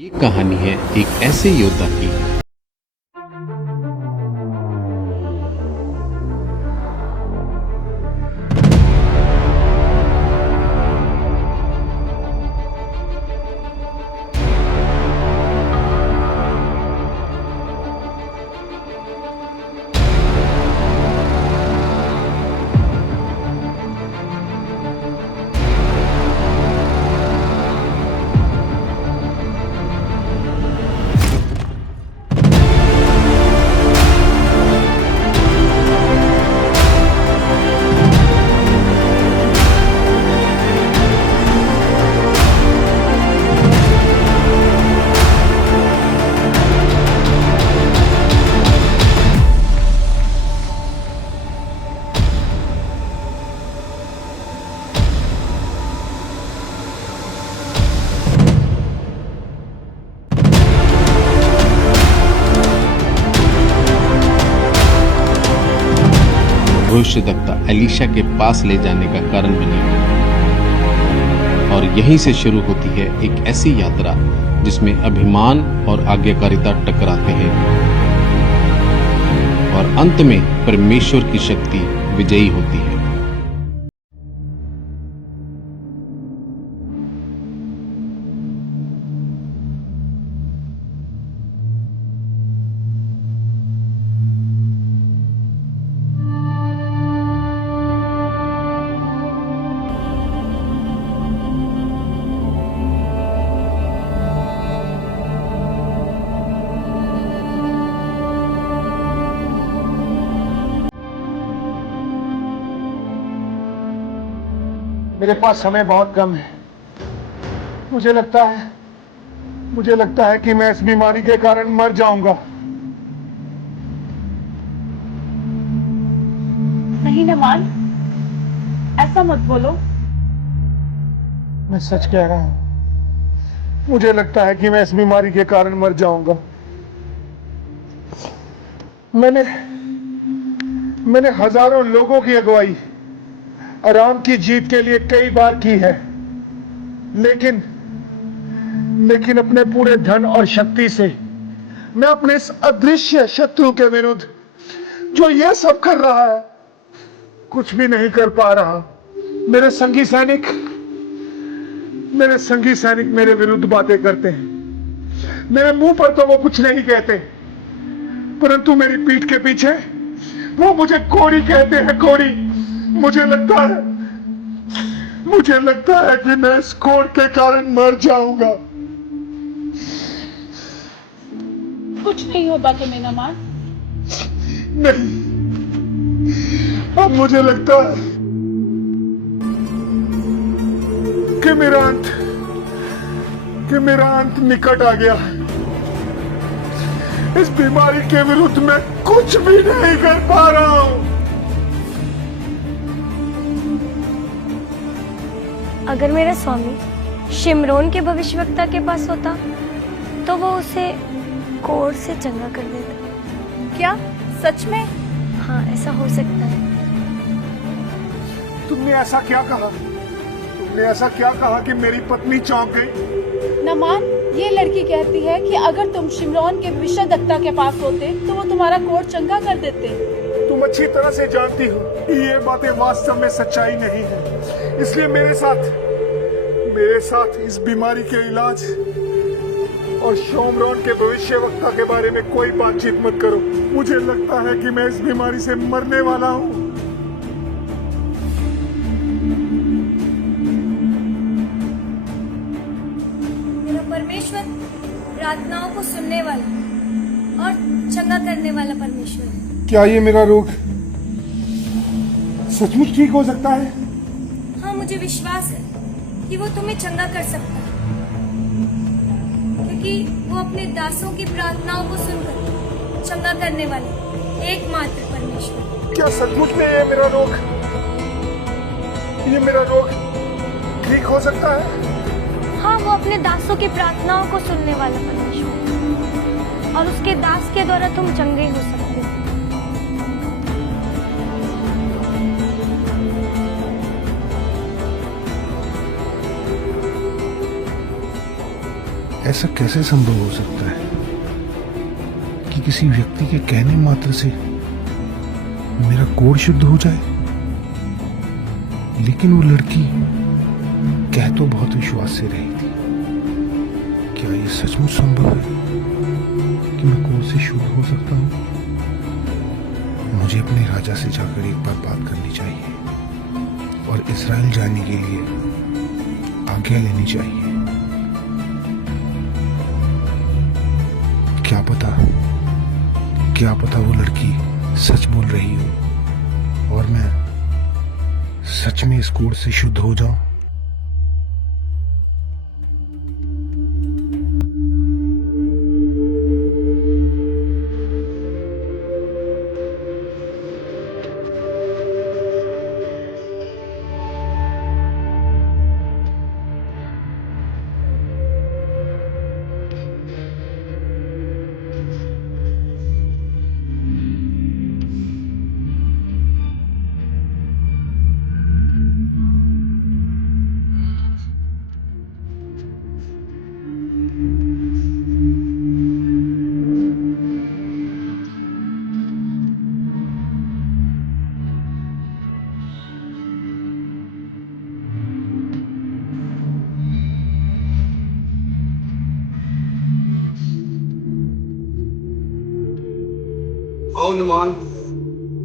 ये कहानी है एक ऐसे योद्धा की भविष्यद्वक्ता एलिशा के पास ले जाने का कारण बनी और यहीं से शुरू होती है एक ऐसी यात्रा जिसमें अभिमान और आज्ञाकारिता टकराते हैं और अंत में परमेश्वर की शक्ति विजयी होती है। मेरे पास समय बहुत कम है। मुझे लगता है कि मैं इस बीमारी के कारण मर जाऊंगा। नहीं नमान, ऐसा मत बोलो। मैं सच कह रहा हूं। मुझे लगता है कि मैं इस बीमारी के कारण मर जाऊंगा। मैंने हजारों लोगों की अगुवाई आराम की जीत के लिए कई बार की है, लेकिन अपने पूरे धन और शक्ति से मैं अपने इस अदृश्य शत्रु के विरुद्ध जो ये सब कर रहा है कुछ भी नहीं कर पा रहा। मेरे संगी सैनिक मेरे विरुद्ध बातें करते हैं। मेरे मुंह पर तो वो कुछ नहीं कहते, परंतु मेरी पीठ के पीछे वो मुझे कोड़ी कहते हैं, कोड़ी। मुझे लगता है कि मैं इस कोड़ के कारण मर जाऊंगा। कुछ नहीं होगा तुम्हें नमान। नहीं, अब मुझे लगता है कि मेरा अंत निकट आ गया है। इस बीमारी के विरुद्ध मैं कुछ भी नहीं कर पा रहा हूं। अगर मेरा स्वामी शिमरोन के भविष्यवक्ता के पास होता तो वो उसे कोढ़ से चंगा कर देता। क्या सच में? हाँ, ऐसा हो सकता है। तुमने ऐसा क्या कहा कि मेरी पत्नी चौंक गई? नमान, ये लड़की कहती है कि अगर तुम शिमरोन के भविष्यद्वक्ता के पास होते तो वो तुम्हारा कोढ़ चंगा कर देते। तुम अच्छी तरह से जानती हो कि ये बातें वास्तव में सच्चाई नहीं है। इसलिए मेरे साथ इस बीमारी के इलाज और शिमरोन के भविष्यवक्ता के बारे में कोई बातचीत मत करो। मुझे लगता है कि मैं इस बीमारी से मरने वाला हूँ। मेरा परमेश्वर प्रार्थनाओं को सुनने वाला और चंगा करने वाला परमेश्वर है। क्या ये मेरा रोग सचमुच ठीक हो सकता है? हाँ, मुझे विश्वास है कि वो तुम्हें चंगा कर सकता है, क्योंकि वो अपने दासों की प्रार्थनाओं को सुनकर चंगा करने वाले एकमात्र परमेश्वर। क्या सचमुच में ये मेरा रोग ठीक हो सकता है? हाँ, वो अपने दासों की प्रार्थनाओं को सुनने वाला परमेश्वर और उसके दास के द्वारा तुम चंगे हो सकते हो। ऐसा कैसे संभव हो सकता है कि किसी व्यक्ति के कहने मात्र से मेरा कोड शुद्ध हो जाए? लेकिन वो लड़की कह तो बहुत विश्वास से रही थी। क्या ये सचमुच संभव है कि मैं कोड से शुद्ध हो सकता हूँ? मुझे अपने राजा से जाकर एक बार बात करनी चाहिए और इस्राएल जाने के लिए आज्ञा लेनी चाहिए। क्या पता वो लड़की सच बोल रही हो और मैं सच में इस कोड से शुद्ध हो जाऊं।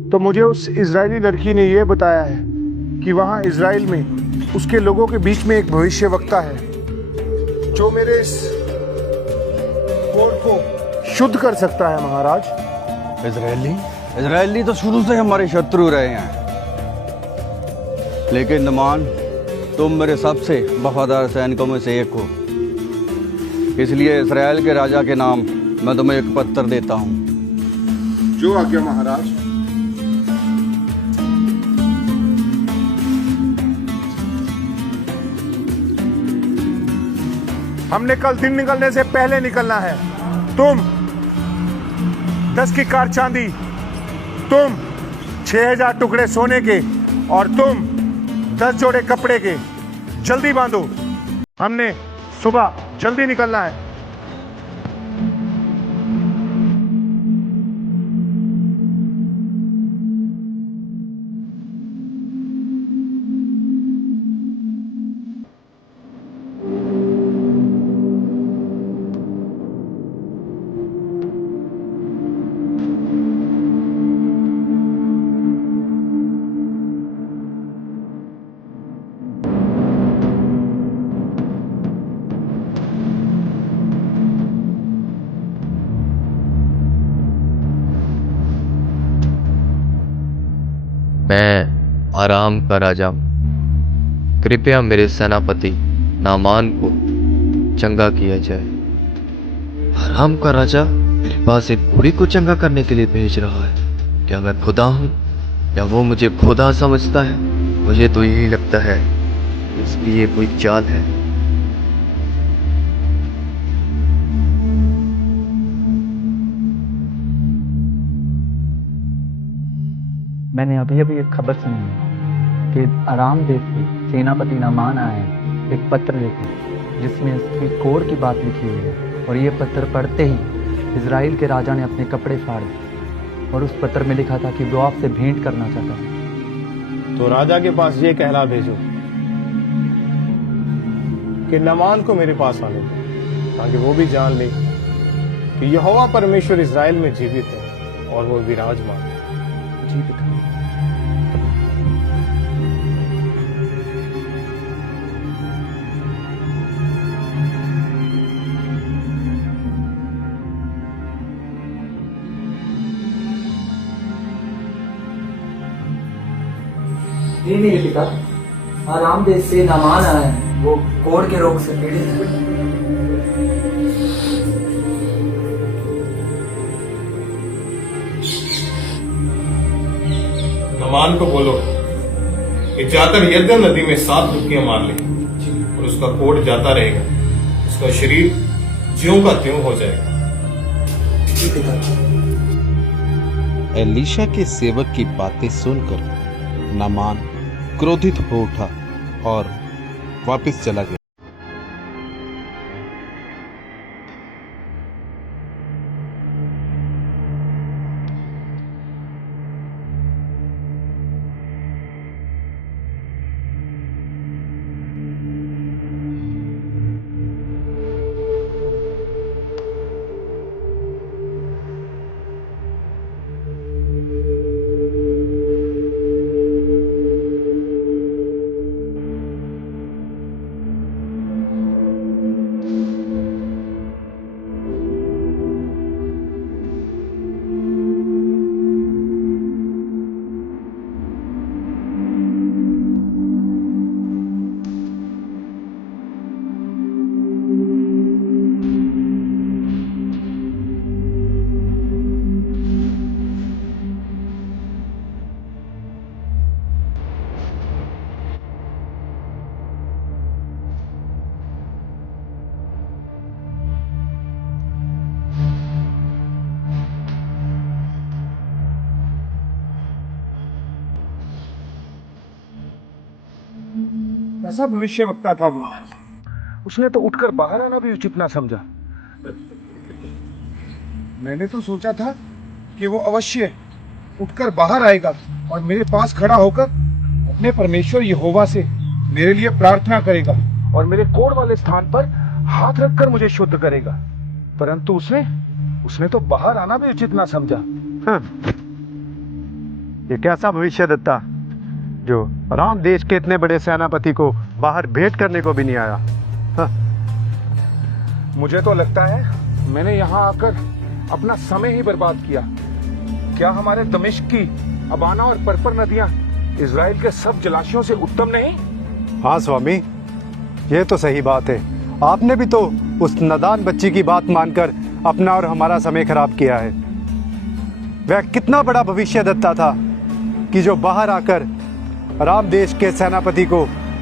तो मुझे उस इजरायली लड़की ने यह बताया है कि वहां इजराइल में उसके लोगों के बीच में एक भविष्यवक्ता है जो मेरे इस कोड को शुद्ध कर सकता है महाराज। इजरायली तो शुरू से हमारे शत्रु रहे हैं, लेकिन नमान तुम मेरे सबसे वफादार सैनिकों में से एक हो, इसलिए इस्राएल के राजा के नाम मैं तुम्हें एक पत्र देता हूँ। जो आज्ञा महाराज। हमने कल दिन निकलने से पहले निकलना है। तुम 10 की कार चांदी, तुम 6000 टुकड़े सोने के और तुम 10 जोड़े कपड़े के। जल्दी बांधो, हमने सुबह जल्दी निकलना है। मैं आराम का राजा हूं। कृपया मेरे सेनापति नामान को चंगा किया जाए। आराम का राजा मेरे पास एक बूढ़ी को चंगा करने के लिए भेज रहा है। क्या मैं खुदा हूँ या वो मुझे खुदा समझता है? मुझे तो यही लगता है इसकी ये कोई चाल है। मैंने अभी अभी एक खबर सुनी है कि आराम देश के सेनापति नामान आए हैं एक पत्र लेकर, जिसमें इसकी कोड की बात लिखी हुई है। और ये पत्र पढ़ते ही इजराइल के राजा ने अपने कपड़े फाड़ दिए और उस पत्र में लिखा था कि वो आपसे भेंट करना चाहता है। तो राजा के पास ये कहला भेजो कि नामान को मेरे पास आने दो, ताकि वो भी जान ले कि यहोवा परमेश्वर इजराइल में जीवित है और वो विराजमान है। जी पिता। नहीं मेरे पिता, आराम देश से नामान आया है। वो कोढ़ के रोग से पीड़ित है। नामान को बोलो कि जाकर यरदन नदी में 7 डुबकियां मार ले और उसका कोढ़ जाता रहेगा, उसका शरीर ज्यों का त्यों हो जाएगा। जी पिता। एलीशा के सेवक की बातें सुनकर नामान क्रोधित हो उठा और वापस चला गया। कैसा भविष्यवक्ता था वो? उसने तो उठकर बाहर आना भी उचित ना समझा। मैंने तो सोचा था कि वो अवश्य उठकर बाहर आएगा और मेरे पास खड़ा होकर अपने परमेश्वर यहोवा से मेरे लिए प्रार्थना करेगा और मेरे कोढ़ वाले स्थान पर हाथ रखकर मुझे शुद्ध करेगा। परंतु उसने तो बाहर आना भी उचित ना समझा। ये कैसा भविष्यद्वक्ता जो राम देश के इतने बड़े सेनापति को बाहर भेंट करने को भी नहीं आया। मुझे तो लगता है मैंने यहाँ आकर अपना समय ही बर्बाद किया। क्या हमारे दमिश्क की अबाना और परपर नदियां इजराइल के सब जलाशयों से उत्तम नहीं? हाँ स्वामी, ये तो सही बात है। आपने भी तो उस नादान बच्ची की बात मानकर अपना और हमारा समय खराब किया है। वह कितना बड़ा भविष्यद्वक्ता था कि जो बाहर आकर राम देश के सेनापति को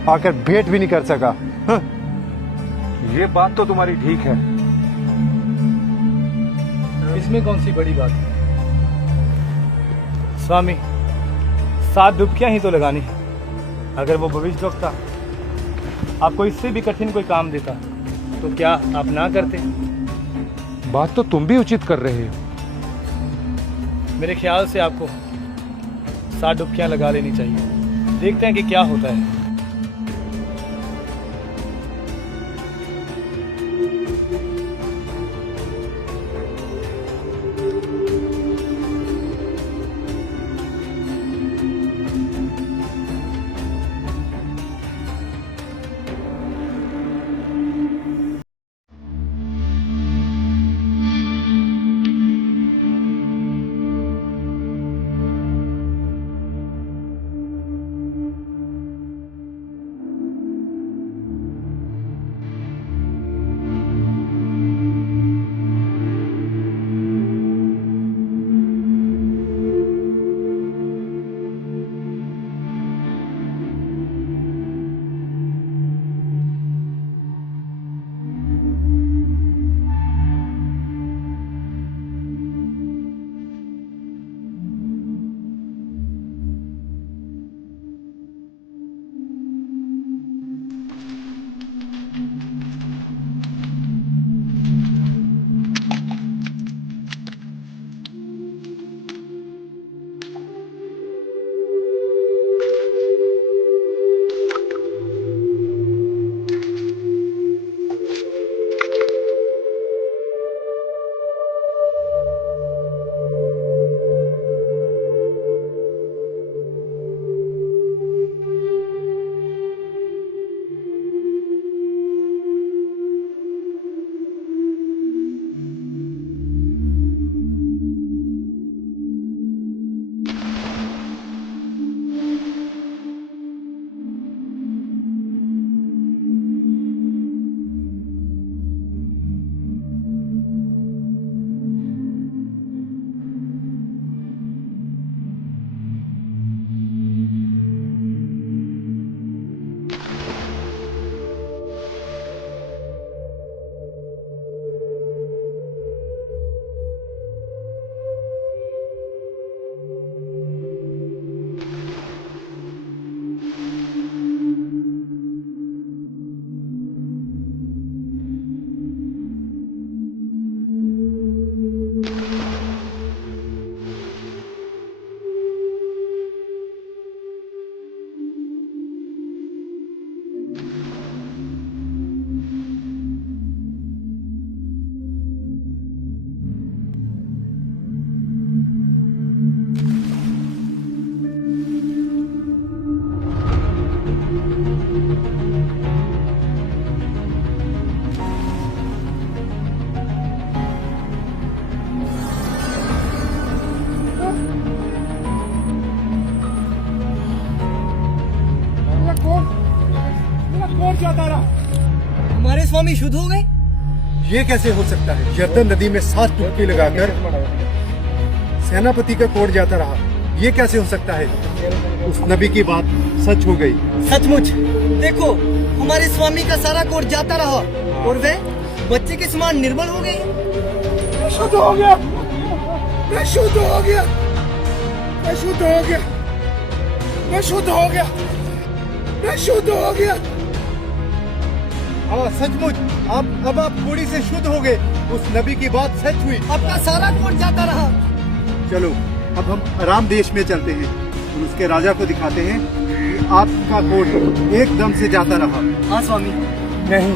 आकर भेंट भी नहीं कर सका। ये बात तो तुम्हारी ठीक है। इसमें कौन सी बड़ी बात है स्वामी? 7 डुबकियां ही तो लगानी है। अगर वो भविष्यवक्ता आपको इससे भी कठिन कोई काम देता तो क्या आप ना करते? बात तो तुम भी उचित कर रहे हो। मेरे ख्याल से आपको 7 डुबकियां लगा लेनी चाहिए। देखते हैं कि क्या होता है। हमारे स्वामी शुद्ध हो गए? ये कैसे हो सकता है? यरदन नदी में 7 डुबकी लगाकर सेनापति का कोढ़ जाता रहा। ये कैसे हो सकता है? उस नबी की बात सच हो गई। सचमुच देखो, हमारे स्वामी का सारा कोढ़ जाता रहा और वे बच्चे के समान निर्मल हो गए। मैं शुद्ध हो गया, मैं शुद्ध हो गया, मैं शुद्ध हो गया, मैं शुद्ध हो गया, मैं शुद्ध हो गया। हाँ सचमुच अब आप कोड़ी से शुद्ध हो गए। उस नबी की बात सच हुई। अपना सारा कोट जाता रहा। चलो अब हम आराम देश में चलते हैं और उसके राजा को दिखाते हैं कि आपका कोट एकदम से जाता रहा। हाँ स्वामी। नहीं,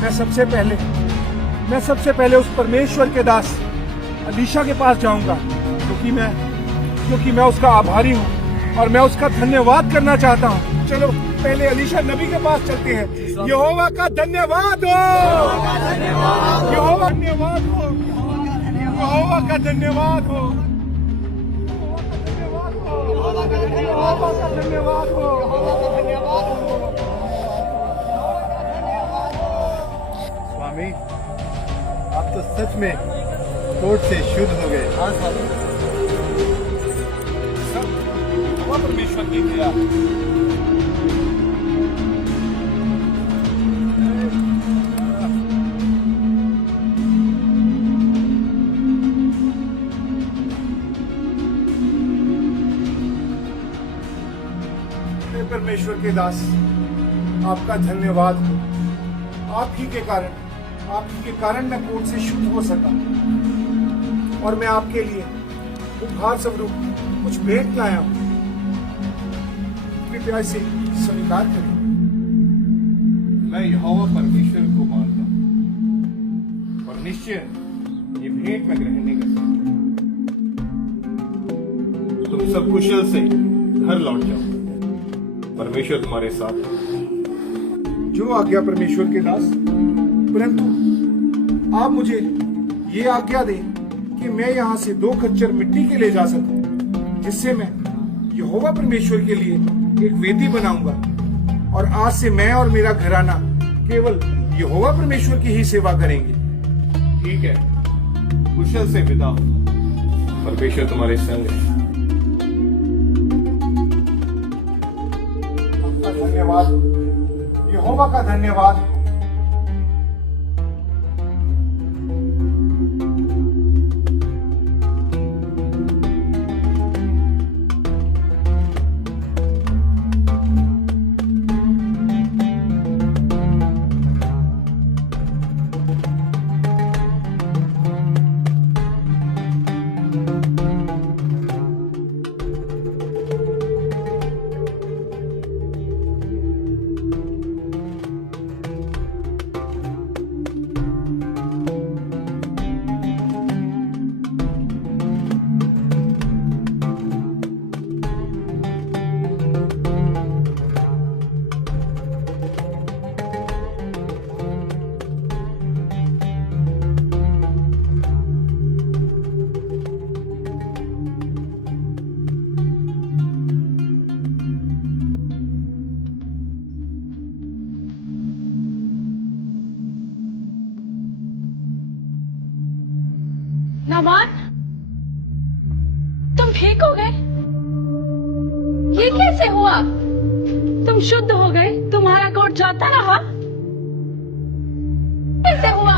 मैं सबसे पहले उस परमेश्वर के दास अलीशा के पास जाऊंगा, क्योंकि मैं उसका आभारी हूँ और मैं उसका धन्यवाद करना चाहता हूँ। चलो पहले अलीशा नबी के पास चलते हैं। यहोवा का धन्यवाद हो, यहोवा धन्यवाद हो, यहोवा का धन्यवाद हो, यहोवा का धन्यवाद हो। स्वामी आप तो सच में कोट से शुद्ध हो गए। हाँ स्वामी। सब परमेश्वर की दया। परमेश्वर के दास आपका धन्यवाद हो। आप ही के कारण मैं कोट से शुद्ध हो सका और मैं आपके लिए उपहार स्वरूप कुछ भेंट लाया हूं। कृपया इसे स्वीकार करें। मैं यहोवा परमेश्वर को मानता हूं और निश्चय ये भेंट मैं ग्रहण नहीं कर सकता। तुम सब कुशल से घर लौट जाओ। परमेश्वर तुम्हारे साथ है। जो आज्ञा परमेश्वर के दास, परंतु आप मुझे ये आज्ञा दें कि मैं यहाँ से 2 खच्चर मिट्टी के ले जा सकूं, जिससे मैं यहोवा परमेश्वर के लिए एक वेदी बनाऊंगा और आज से मैं और मेरा घराना केवल यहोवा परमेश्वर की ही सेवा करेंगे। ठीक है, कुशल से विदा हो। परमेश्वर तुम्हारे संग है। आपका धन्यवाद, यहोवा का धन्यवाद। नामान, तुम ठीक हो गए? ये कैसे हुआ? तुम शुद्ध हो गए, तुम्हारा कोट जाता रहा? कैसे हुआ?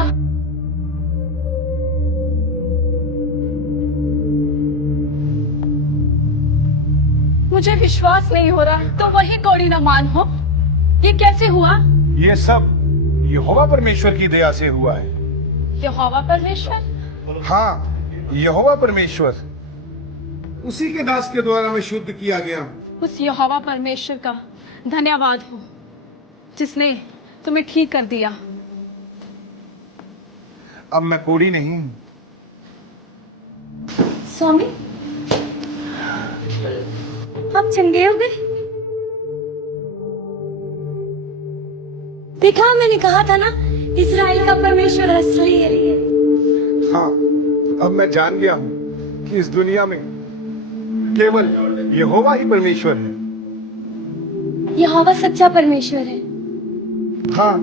मुझे विश्वास नहीं हो रहा, तो वही कोड़ी नामान हो। ये कैसे हुआ? ये सब यहोवा परमेश्वर की दया से हुआ है। यहोवा परमेश्वर? हाँ, यहोवा परमेश्वर, उसी के दास के द्वारा मैं शुद्ध किया गया हूँ। उस यहोवा परमेश्वर का धन्यवाद हो जिसने तुम्हें ठीक कर दिया। अब मैं कोड़ी नहीं हूँ। स्वामी आप चंगे हो गए? देखा, मैंने कहा था ना, इस्राएल का परमेश्वर असली है। हाँ, अब मैं जान गया हूँ कि इस दुनिया में केवल यहोवा ही परमेश्वर है। यहोवा सच्चा परमेश्वर है। हाँ,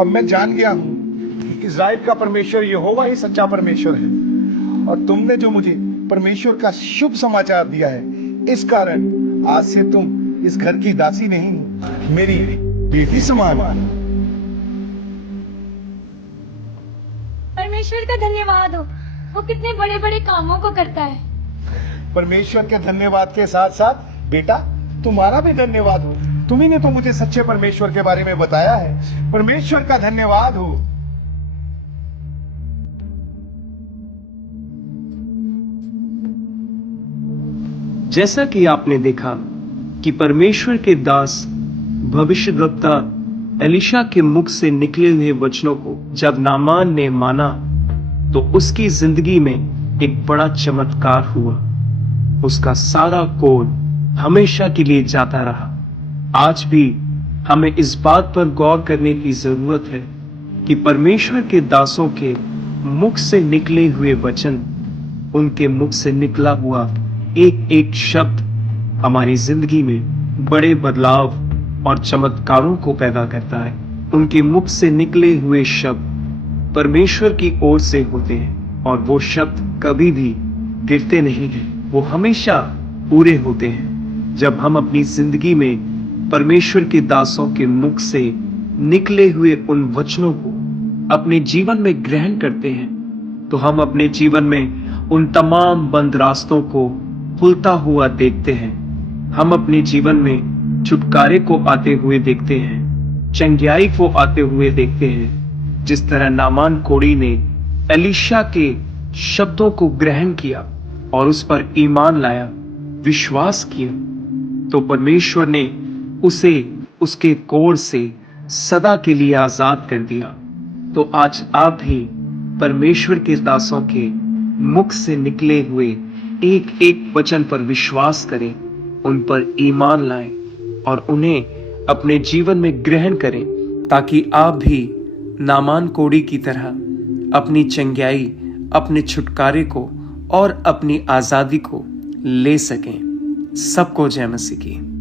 अब मैं जान गया हूँ कि इस्राएल का परमेश्वर यहोवा ही सच्चा परमेश्वर है। और तुमने जो मुझे परमेश्वर का शुभ समाचार दिया है, इस कारण आज से तुम इस घर की दासी नहीं, मेरी बेटी समान। परमेश्वर का धन्यवाद हो, वो कितने बड़े बड़े कामों को करता है। परमेश्वर के धन्यवाद के साथ साथ बेटा तुम्हारा भी धन्यवाद हो। तुम्ही ने तो मुझे सच्चे परमेश्वर के बारे में बताया है। परमेश्वर का धन्यवाद हो। जैसा कि आपने देखा कि परमेश्वर के दास भविष्यद्वक्ता एलीशा के मुख से निकले हुए वचनों को जब नामान ने माना तो उसकी जिंदगी में एक बड़ा चमत्कार हुआ। उसका सारा कोढ़ हमेशा के लिए जाता रहा। आज भी हमें इस बात पर गौर करने की जरूरत है कि परमेश्वर के दासों के मुख से निकले हुए वचन, उनके मुख से निकला हुआ एक एक शब्द हमारी जिंदगी में बड़े बदलाव और चमत्कारों को पैदा करता है। उनके मुख से निकले हुए शब्द परमेश्वर की ओर से होते हैं और वो शब्द कभी भी गिरते नहीं हैं, वो हमेशा पूरे होते हैं। जब हम अपनी जिंदगी में परमेश्वर के दासों के मुख से निकले हुए उन वचनों को अपने जीवन में ग्रहण करते हैं तो हम अपने जीवन में उन तमाम बंद रास्तों को खुलता हुआ देखते हैं। हम अपने जीवन में छुटकारे को आते हुए देखते हैं, चंगियाई को आते हुए देखते हैं। जिस तरह नामान कोढ़ी ने एलीशा के शब्दों को ग्रहण किया और उस पर ईमान लाया, विश्वास किया, तो परमेश्वर ने उसे उसके कोढ़ से सदा के लिए आजाद कर दिया। तो आज आप भी परमेश्वर के दासों के मुख से निकले हुए एक एक वचन पर विश्वास करें, उन पर ईमान लाएं और उन्हें अपने जीवन में ग्रहण करें, ताकि आप भी नामान कोढ़ी की तरह अपनी चंगियाई, अपने छुटकारे को और अपनी आजादी को ले सकें। सबको जय मसीह की।